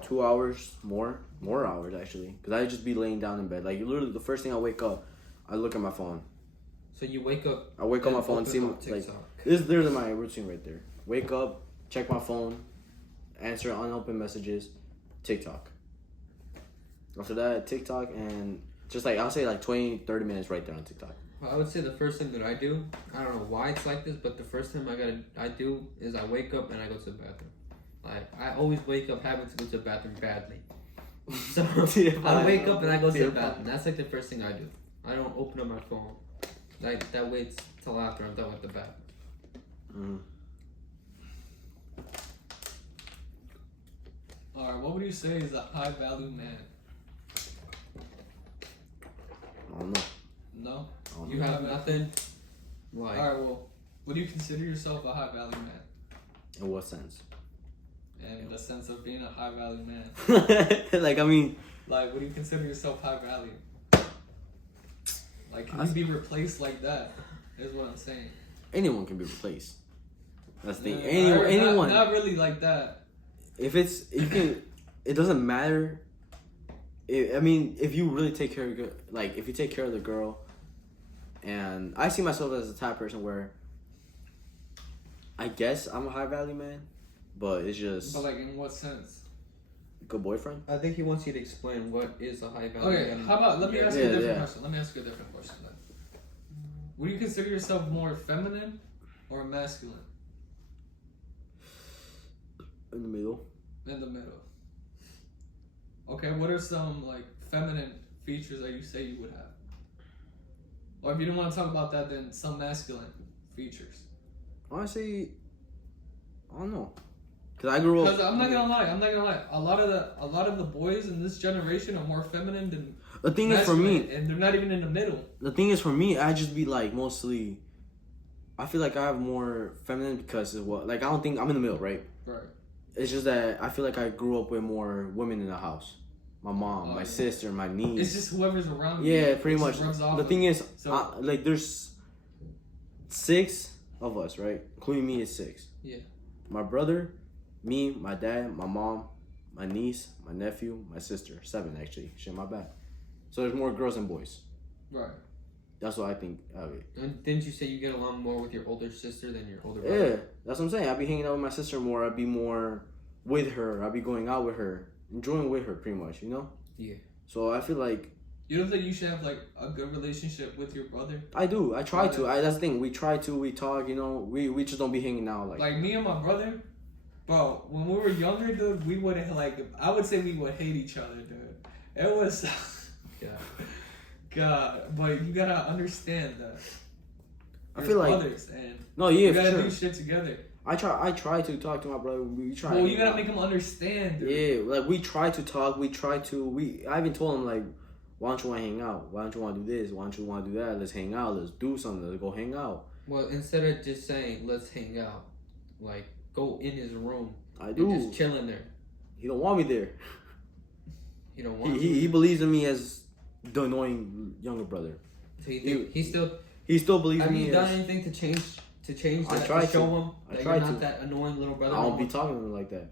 2 hours, more hours actually, because I just be laying down in bed. Like, literally, the first thing I wake up, I look at my phone. So you wake up. I wake up and my phone, open see up like TikTok. this is literally my routine right there. Wake up, check my phone, answer unopened messages, TikTok. After that, TikTok, and just like I'll say like 20-30 minutes right there on TikTok. I would say the first thing that I do, I don't know why it's like this, but the first thing I do is I wake up and I go to the bathroom. Like, I always wake up having to go to the bathroom badly. So I wake up and I go to the bathroom. That's like the first thing I do. I don't open up my phone. Like, that waits till after I'm done with the bathroom. Mm. Alright, what would you say is a high value man? I don't know. No? I don't You know. have nothing. Like, Alright, well, would you consider yourself a high value man? In what sense? In the sense of being a high value man. Like, I mean, Like, would you consider yourself high value? Like, can you be replaced like that? Is what I'm saying. Anyone can be replaced. That's the thing. Yeah, Anyone. Not really like that. If it's you can, it doesn't matter. I mean, if you really take care of if you take care of the girl, and I see myself as the type of person where I guess I'm a high value man, but it's just. But like, in what sense? Good boyfriend. I think he wants you to explain what is a high value. Okay, how about let me ask you a different question. Let me ask you a different question then. Would you consider yourself more feminine or masculine? In the middle. In the middle. Okay, what are some like feminine features that you say you would have? Or if you don't want to talk about that, then some masculine features. Honestly, I don't know. Cause I grew up. Because I'm not gonna lie. A lot of the boys in this generation are more feminine than. The thing is for me, and they're not even in the middle. The thing is for me, I just be like mostly. I feel like I have more feminine because of what, like I don't think I'm in the middle, right? Right. It's just that I feel like I grew up with more women in the house. My mom, my sister, my niece. It's just whoever's around you. Yeah, pretty much. The thing is, so, like there's 6 of us, right? Including me is 6. Yeah. My brother, me, my dad, my mom, my niece, my nephew, my sister. 7 actually. Shit, my bad. So there's more girls than boys. Right. That's what I think of it. And didn't you say you get along more with your older sister than your older brother? Yeah, that's what I'm saying. I'd be hanging out with my sister more. I'd be more with her. I'd be going out with her, enjoying with her, pretty much. You know? Yeah. So I feel like. You don't think you should have like a good relationship with your brother? I do. I try to. That's the thing. We try to. We talk. You know. We just don't be hanging out like me and my brother, bro. When we were younger, dude, we would I would say we would hate each other, dude. It was. Yeah. God, but you gotta understand that. I feel like brothers and no, yeah, we gotta sure. do shit together. I try to talk to my brother. We try. Well, you gotta make him understand. Dude. Yeah, like we try to talk. I even told him like, why don't you want to hang out? Why don't you want to do this? Why don't you want to do that? Let's hang out. Let's do something. Let's go hang out. Well, instead of just saying let's hang out, like go in his room. I do. And just chilling there. He don't want me there. He don't want. He believes in me as the annoying younger brother. So he still believes in me. Have you done anything to change I that? Try to show to. him that you're not that annoying little brother. I don't be talking to him like that.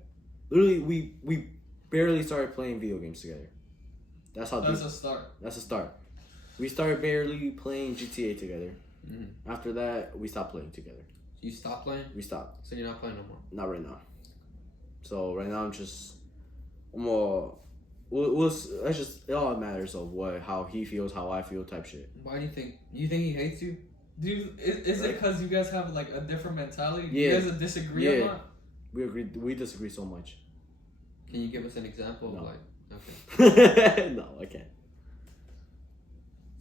Literally, we barely started playing video games together. That's a start. That's a start. We started barely playing GTA together. Mm-hmm. After that, we stopped playing together. You stopped playing? We stopped. So you're not playing no more? Not right now. So right now it all matters of how he feels, how I feel, type shit. Why do you think he hates you? Is it because you guys have like a different mentality? Yeah. You guys disagree a lot? We disagree so much. Can you give us an example No. of okay. No, I can't.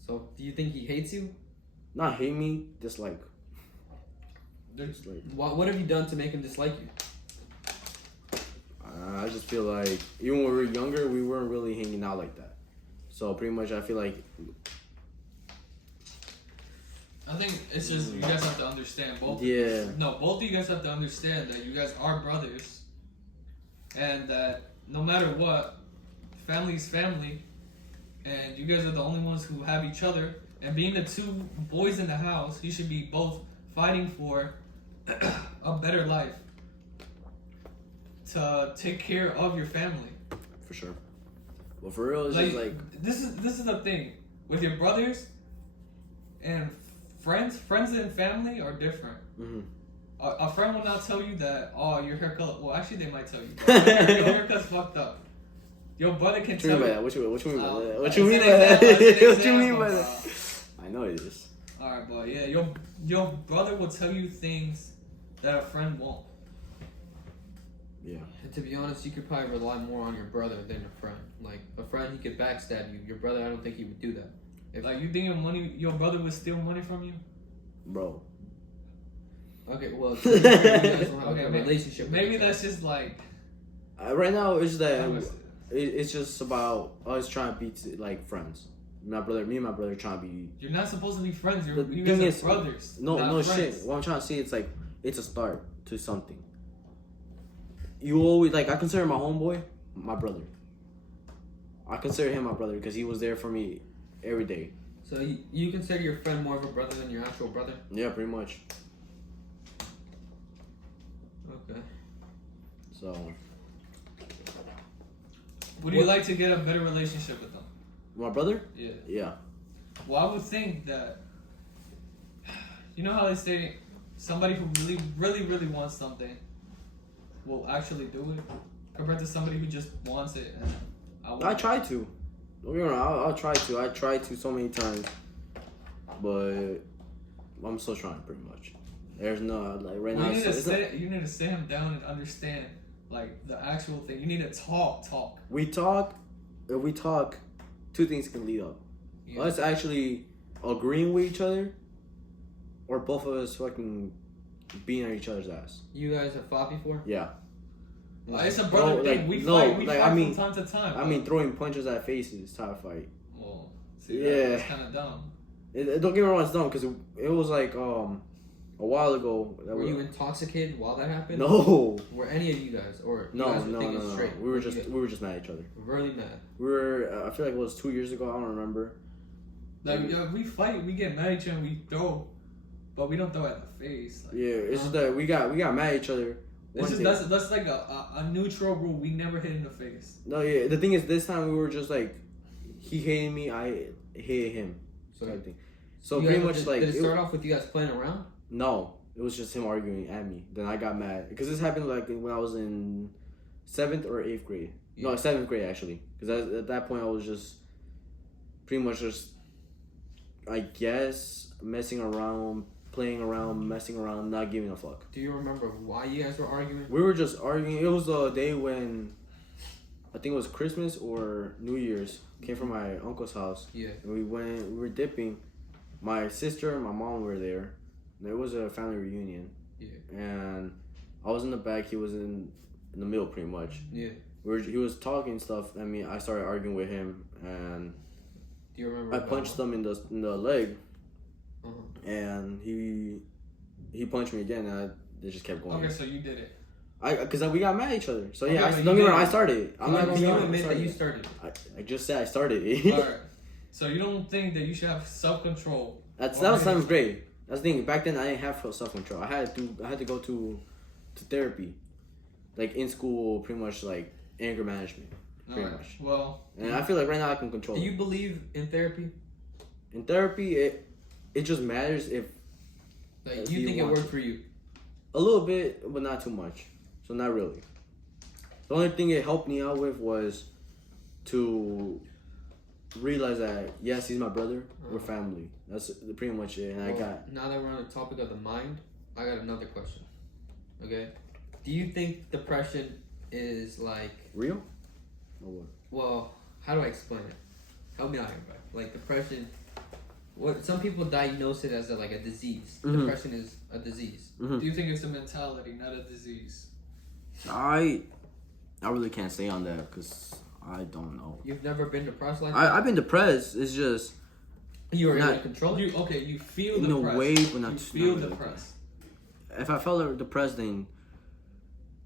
So do you think he hates you? Not hate me, dislike. What have you done to make him dislike you? I just feel like even when we were younger, we weren't really hanging out like that. So pretty much, I feel like. I think it's just you guys have to understand both. Yeah. Both of you guys have to understand that you guys are brothers, and that no matter what, family's family, and you guys are the only ones who have each other. And being the 2 boys in the house, you should be both fighting for a better life. To take care of your family. For sure. Well, for real, it's just like this is the thing with your brothers and friends and family are different. Mm-hmm. A friend will not tell you that your haircut. Well, actually, they might tell you. But your haircut's fucked up. Your brother can tell you. What you mean by that? What It's you an mean by that? example, What you mean by that? I know it is. All right, but yeah, your brother will tell you things that a friend won't. Yeah. And to be honest, you could probably rely more on your brother than a friend. Like a friend, he could backstab you. Your brother, I don't think he would do that. Like you think your brother would steal money from you? Bro. Okay, well, you guys don't have a relationship. Maybe that's just like. Right now, it's that it's just about us trying to be like friends. Me and my brother trying to be. You're not supposed to be friends. You The guys thing are is, brothers. No friends. shit. What I'm trying to say, it's like it's a start to something. You always I consider my homeboy my brother. I consider him my brother because he was there for me every day. So you consider your friend more of a brother than your actual brother? Yeah, pretty much. Okay. So. Would you like to get a better relationship with them? My brother? Yeah. Yeah. Well, I would think that, you know how they say somebody who really wants something will actually do it, compared to somebody who just wants it. And I try to. Don't get me wrong, I'll try to. I tried to so many times, but I'm still trying pretty much. There's no like right now. You need to sit him down and understand like the actual thing. You need to talk. We talk. If we talk, two things can lead up. Yeah. Us actually agreeing with each other, or both of us fucking being on each other's ass. You guys have fought before? Yeah. It's a brother thing. We fight from time to time. I mean, throwing punches at faces type of fight. Well, see, yeah, that's kind of dumb. Don't get me wrong, it's dumb because it was like a while ago. Were you intoxicated while that happened? No. Were any of you guys or you no, guys were thinking no. straight? We were just mad at each other. Really mad. We were. I feel like it was 2 years ago. I don't remember. Like we fight, we get mad at each other, and we throw, but we don't throw at the face. Like, yeah, it's just that we got mad at each other. It's just that's like a neutral rule. We never hit in the face. No, yeah. The thing is, this time we were just like, he hated me, I hated him. So, type thing. So pretty much did it start off with you guys playing around? No, it was just him arguing at me. Then I got mad because this happened like when I was in 7th or 8th grade. Yeah. No, 7th grade actually. Because at that point I was just pretty much just, I guess, messing around, playing around, messing around, not giving a fuck. Do you remember why you guys were arguing? We were just arguing. It was the day when I think it was Christmas or New Year's. Came from my uncle's house. Yeah. And we were dipping. My sister and my mom were there. There was a family reunion. Yeah. And I was in the back. He was in the middle, pretty much. Yeah. He was talking stuff. I mean, I started arguing with him, and do you remember? I punched him in the leg, Uh-huh. and he punched me again, and they just kept going. Okay, so you did it. Because we got mad at each other. So Okay, yeah, but don't get me wrong, I did. started it. I'm not Do you gonna admit that you started? I just said I started it. Alright. So you don't think that you should have self-control? That was 7th grade. That's the thing. Back then, I didn't have self-control. I had to go to therapy, like in school, pretty much like anger management, pretty much. Well, and I feel like right now I can control. Do you believe in therapy? In therapy, it just matters if. Like, you think it worked for you? A little bit, but not too much. So not really. The only thing it helped me out with was to realize that yes, he's my brother. We're family. That's pretty much it. And now that we're on the topic of the mind, I got another question. Okay, do you think depression is like real? Or what? Well, how do I explain it? Help me out here, bro. Like depression. What some people diagnose it as a disease. Mm-hmm. Depression is a disease. Mm-hmm. do you think it's a mentality, not a disease? I really can't say on that because I don't know. You've never been depressed like that? I've been depressed. It's just you were able not- to control it. You feel in depressed. a way, but not. You feel not really. depressed. If I felt depressed, then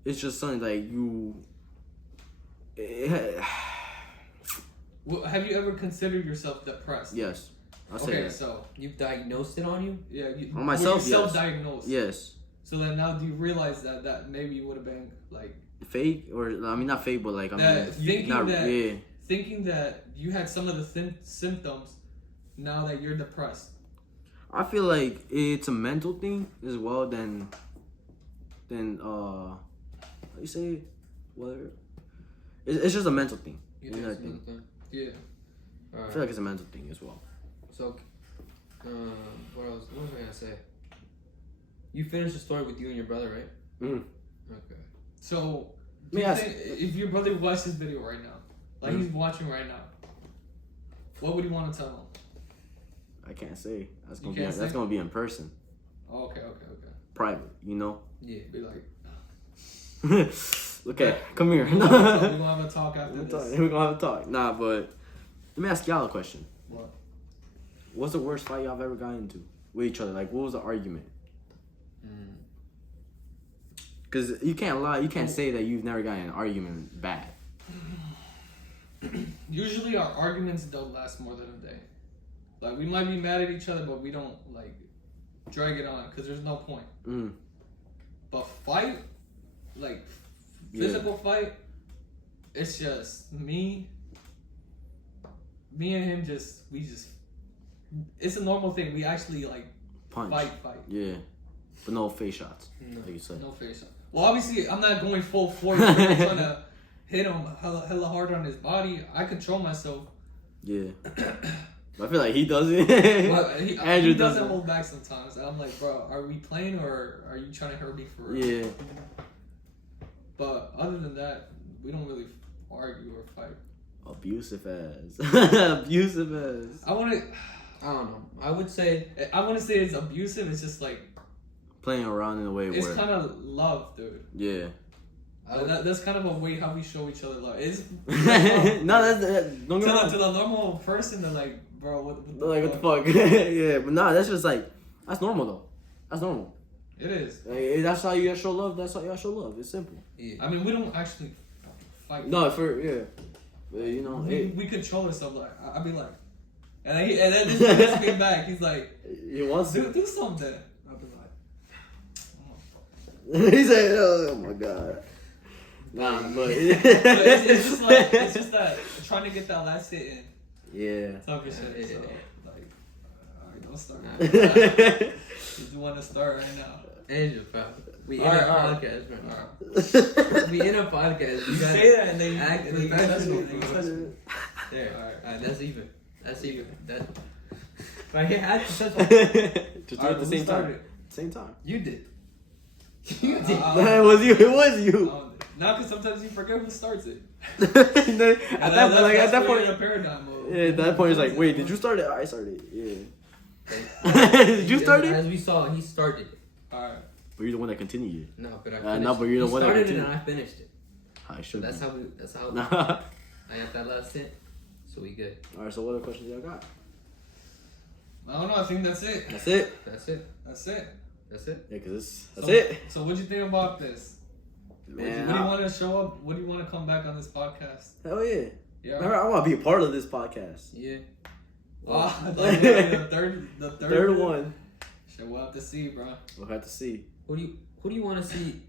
it's just something like you. Well, have you ever considered yourself depressed? Yes, I'll say Okay, that. so You've diagnosed it on you? yeah, On myself, were you yes. self-diagnosed. Yes. So then now, do you realize that maybe you would have been like Fake or I mean not fake, but like I mean thinking that you had some of the symptoms now that you're depressed. I feel like it's a mental thing as well. Then how you say it? Whatever. It's just a mental thing. You think it's another thing? Yeah. I feel like it's a mental thing as well. So, what else? What was I gonna say? You finished the story with you and your brother, right? Mm-hmm. Okay. So, Let me ask- if your brother watched this video right now, like he's watching right now, what would you want to tell him? I can't say. That's You gonna can't say? that's gonna be in person, Oh, okay. private. You know. Yeah. Be like, Okay, come here. we're gonna have a talk after this. We're gonna have a talk. Nah, but let me ask y'all a question. What? What's the worst fight y'all have ever gotten into with each other? Like, what was the argument? Because you can't lie. You can't say that you've never gotten an argument bad. Usually our arguments don't last more than a day. Like we might be mad at each other, but we don't like drag it on because there's no point. Mm. But fight, like physical fight, it's just me and him. It's a normal thing. We actually like Punch. fight. Yeah. But no face shots, No. like you said. No face shot. Well, obviously, I'm not going full force. I'm not trying to hit him hella hard on his body. I control myself. Yeah. But I feel like he does it. But Andrew he doesn't hold back sometimes. And I'm like, bro, are we playing or are you trying to hurt me for real? Yeah. But other than that, we don't really argue or fight. Abusive ass. Abusive ass. I don't know. I want to say it's abusive. It's just like Playing around in a way it's where. kind of love, dude. Yeah. That's kind of a way how we show each other love. It's No, that's don't get me wrong. to the normal person. They're like, bro, What the fuck? Yeah, but nah, that's just like that's normal though. That's normal. It is. Like, that's how you gotta show love. That's how you gotta show love. It's simple. Yeah. I mean, we don't actually fight. No, but you know, we control ourselves. Like I'd be like, and then this gets me back. He's like, he wants to. do something. I'll be like, He said, "Oh my god." Nah, but but it's just that trying to get that last hit in. yeah. Type of shit. Yeah. So like, alright, don't start. Yeah. You want to start right now? Angel, pal. We in a Alright. podcast right now. We in a podcast. You gotta say that and then you act and then you professional, touch me, bro. and then you touch me. There. Alright. That's even. That's even. That. If I hit hat, Just do Alright, it at the who same started time. it? Same time. you did. You did. It was you. It was you. Now, because sometimes you forget who starts it. At that point, point, a paradigm mode. yeah, at that point, it's like, wait, did you start it? I started it. Yeah. Did Did you start it? As we saw, he started it. Alright. But you're the one that continued it. No, but I finished no, but you're the he one that started it continued. and I finished it. I should. That's be. how we. That's how. Nah. I got that last hit, so we good. All right. So what other questions y'all got? I don't know. I think that's it. That's it. That's it. That's it. That's it. Yeah, cause that's So- it. So, what do you think about this? Man, What do you want to show up? What do you want to come back on this podcast? hell yeah. Yeah. Remember, I want to be a part of this podcast. Yeah. Like the Third one. Shit, we'll have to see, bro. We'll have to see. Who do you want to see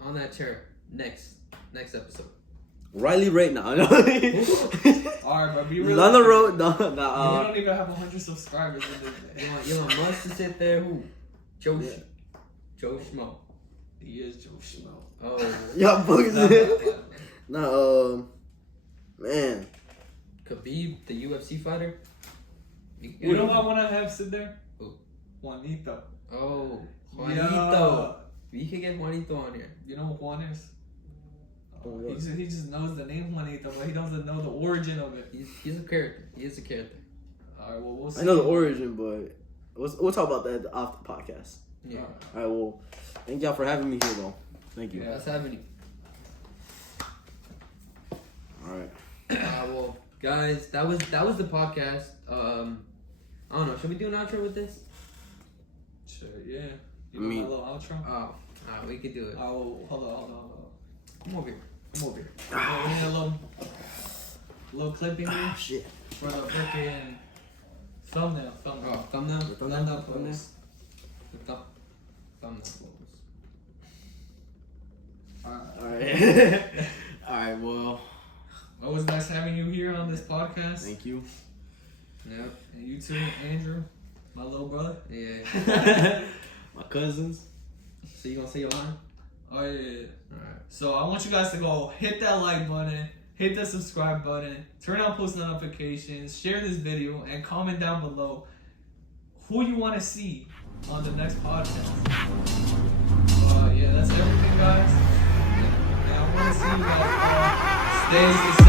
on that chair next episode? Riley right now. All right, but be real. On the road. No, we don't even have 100 subscribers in this. You want Musk to sit there? Who? Joe Yeah. Joe Schmo. He is Joe Schmo. Oh. Y'all bugging Nah, it. Nah, man. Khabib, the UFC fighter. You know who I want to have sit there? Who? Juanito. Oh, Juanito. Yeah. We can get Juanito on here. You know who Juan is? Oh, He just knows the name Juanito, but he doesn't know the origin of it. He's a character. He is a character. Alright, well, we'll see. I know the origin, but we'll talk about that off the podcast. Yeah. All right, well, thank y'all for having me here, though. Thank you. Yeah. That's happening. All right. Well, guys, that was the podcast. I don't know. Should we do an outro with this? Sure, yeah. You I know mean- my little outro? Oh, we could do it. Oh, hold on. Come over here. We need a little clip in here Ah, shit. for the freaking thumbnail. Oh, thumbnail. Thumbnail post. Thumbnail. Alright. All right. All right, well, It was nice having you here on this podcast. thank you. Yep. And you too, Andrew, my little brother. Yeah. My cousins. So you gonna say your line? Oh, yeah. Alright. So I want you guys to go hit that like button, hit the subscribe button, turn on post notifications, share this video, and comment down below who you want to see on the next podcast. Yeah, that's everything, guys. And I want to see you guys stay